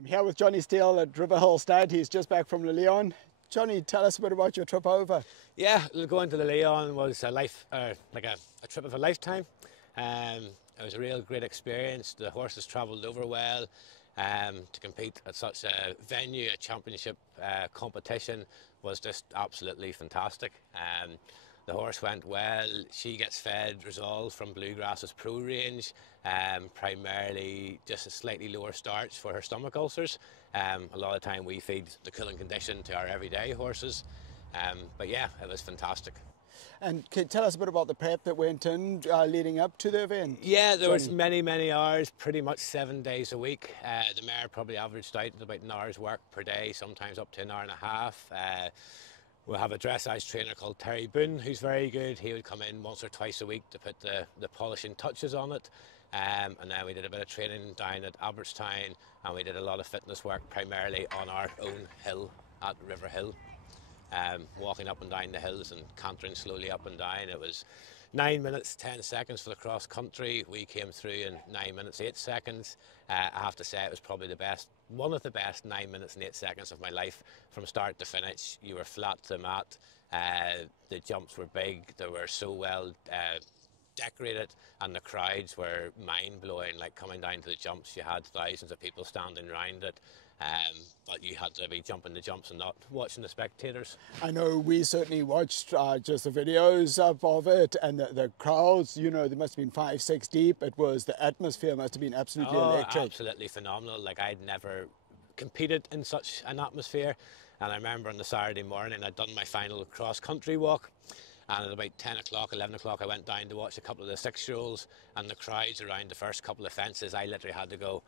I'm here with Johnny Steele at Riverhill Stud. He's just back from Leon. Johnny, tell us a bit about your trip over. Yeah, going to the Leon was a trip of a lifetime. It was a real great experience. The horses travelled over well. To compete at such a venue, a championship competition, was just absolutely fantastic. The horse went well. She gets fed Resolve from Bluegrass's Pro range, primarily just a slightly lower starch for her stomach ulcers. A lot of the time we feed the Cool and Condition to our everyday horses. But yeah, it was fantastic. And can you tell us a bit about the prep that went in leading up to the event? Yeah, there was many hours, pretty much 7 days a week. The mare probably averaged out about an hour's work per day, sometimes up to an hour and a half. We'll have a dressage trainer called Terry Boone, who's very good. He would come in once or twice a week to put the polishing touches on it. And then we did a bit of training down at Abbottstown, and we did a lot of fitness work primarily on our own hill at Riverhill. Walking up and down the hills and cantering slowly up and down. It was 9 minutes 10 seconds for the cross country. We came through in 9 minutes 8 seconds. I have to say it was probably one of the best 9 minutes and 8 seconds of my life from start to finish. You were flat to the mat. The jumps were big. They were so well decorated, and the crowds were mind-blowing. Like coming down to the jumps, you had thousands of people standing around it. But you had to be jumping the jumps and not watching the spectators. I know we certainly watched just the videos of it, and the crowds, you know, there must have been 5, 6 deep. The atmosphere must have been absolutely electric. Absolutely phenomenal. Like, I'd never competed in such an atmosphere. And I remember on the Saturday morning, I'd done my final cross-country walk. And at about 10 o'clock, 11 o'clock, I went down to watch a couple of the 6-year-olds, and the crowds around the first couple of fences, I literally had to go,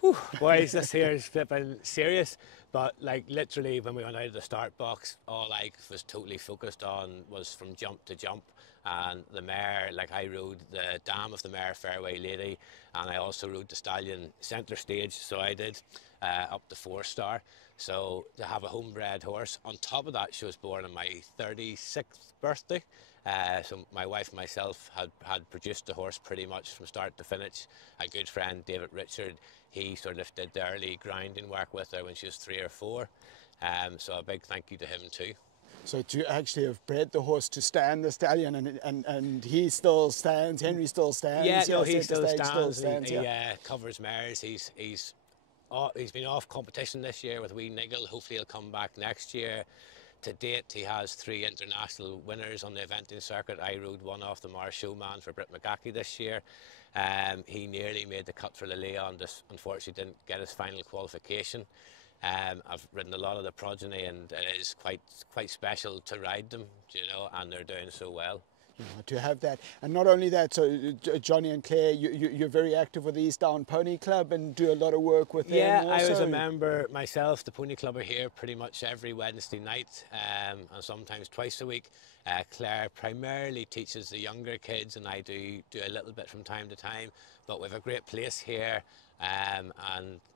whew, boys, this here is flipping serious. But like literally when we went out of the start box, all I was totally focused on was from jump to jump. And the mare, like I rode the dam of the mare Fairway Lady, and I also rode the stallion centre stage, so I did up to 4-star. So to have a homebred horse, on top of that, she was born on my 36th birthday. So my wife and myself had produced the horse pretty much from start to finish. A good friend, David Richard, he sort of did the early grounding work with her when she was 3 or 4. So a big thank you to him too. So to actually have bred the horse to stand the stallion, and he still stands, Henry still stands. Yeah, no, he still stands. He covers mares. He's been off competition this year with wee Nigel. Hopefully he'll come back next year. To date, he has 3 international winners on the eventing circuit. I rode one off the Mars Showman for Britt McGackie this year. He nearly made the cut for the Leon, just unfortunately didn't get his final qualification. I've ridden a lot of the progeny, and it is quite special to ride them, you know, and they're doing so well. You know, to have that, and not only that, so Johnny and Claire, you're very active with the East Down Pony Club and do a lot of work with them. Yeah, also. I was a member myself. The Pony Club are here pretty much every Wednesday night, and sometimes twice a week. Claire primarily teaches the younger kids, and I do a little bit from time to time, but we have a great place here, and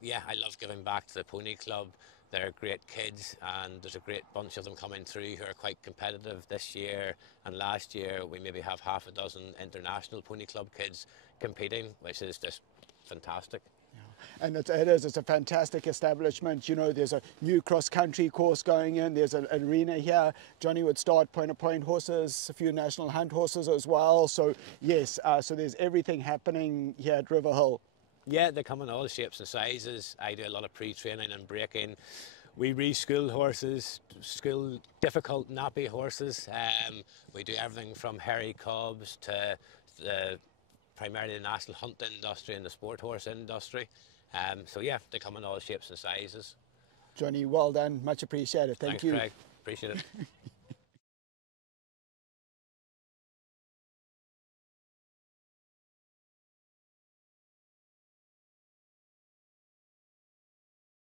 yeah, I love giving back to the Pony Club. They're great kids, and there's a great bunch of them coming through who are quite competitive this year. And last year we maybe have half a dozen international Pony Club kids competing, which is just fantastic. Yeah. And it's a fantastic establishment. You know, there's a new cross-country course going in. There's an arena here. Johnny would start point-to-point horses, a few national hunt horses as well. So yes, so there's everything happening here at Riverhill. Yeah, they come in all shapes and sizes. I do a lot of pre-training and breaking. We reschool horses, school difficult nappy horses. We do everything from hairy cobs to primarily the national hunt industry and the sport horse industry. So yeah, they come in all shapes and sizes. Johnny, well done. Much appreciated. Thank you. Thanks, Craig. Appreciate it.